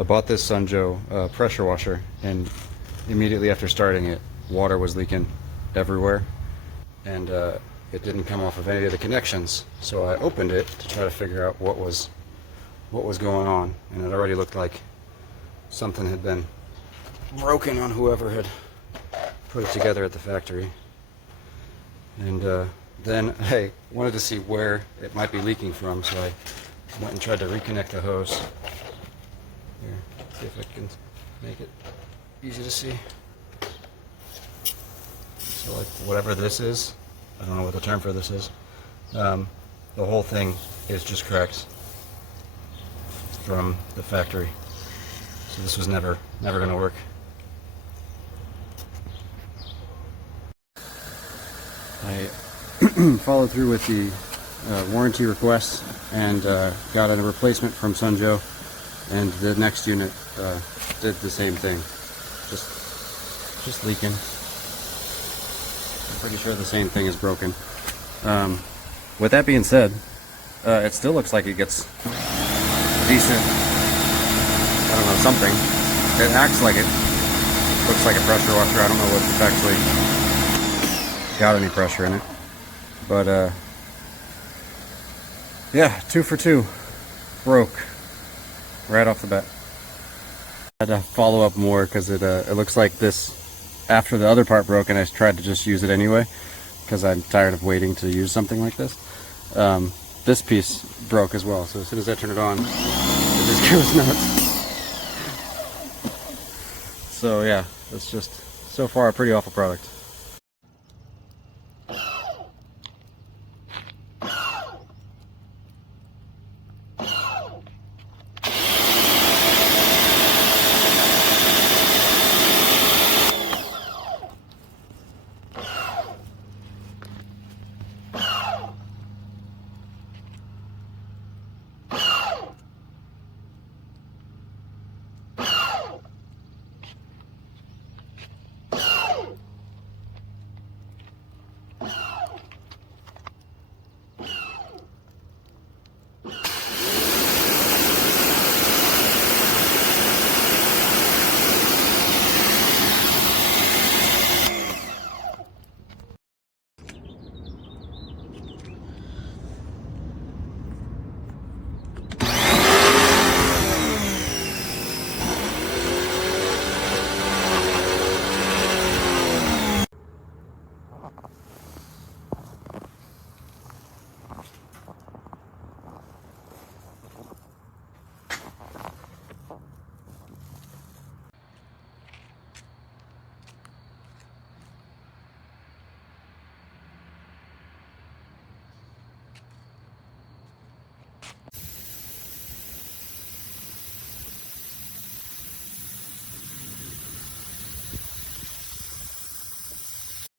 I bought this Sunjo pressure washer, and immediately after starting it, water was leaking everywhere, and it didn't come off of any of the connections. So I opened it to try to figure out what was going on, and it already looked like something had been broken on whoever had put it together at the factory. And then I wanted to see where it might be leaking from, so I went and tried to reconnect the hose. Here, see if I can make it easy to see. So like whatever this is, I don't know what the term for this is, the whole thing is just cracked from the factory. So this was never going to work. I followed through with the warranty request and got a replacement from Sunjo, and the next unit did the same thing, just leaking. I'm pretty sure the same thing is broken. With that being said, it still looks like it gets decent, I don't know, something. It acts like it looks like a pressure washer. I don't know if it's actually got any pressure in it, but yeah, 2 for 2, broke right off the bat. I had to follow up more because it looks like this, after the other part broke, and I tried to just use it anyway because I'm tired of waiting to use something like this. This piece broke as well, so as soon as I turn it on, it just goes nuts. So yeah, it's just so far a pretty awful product.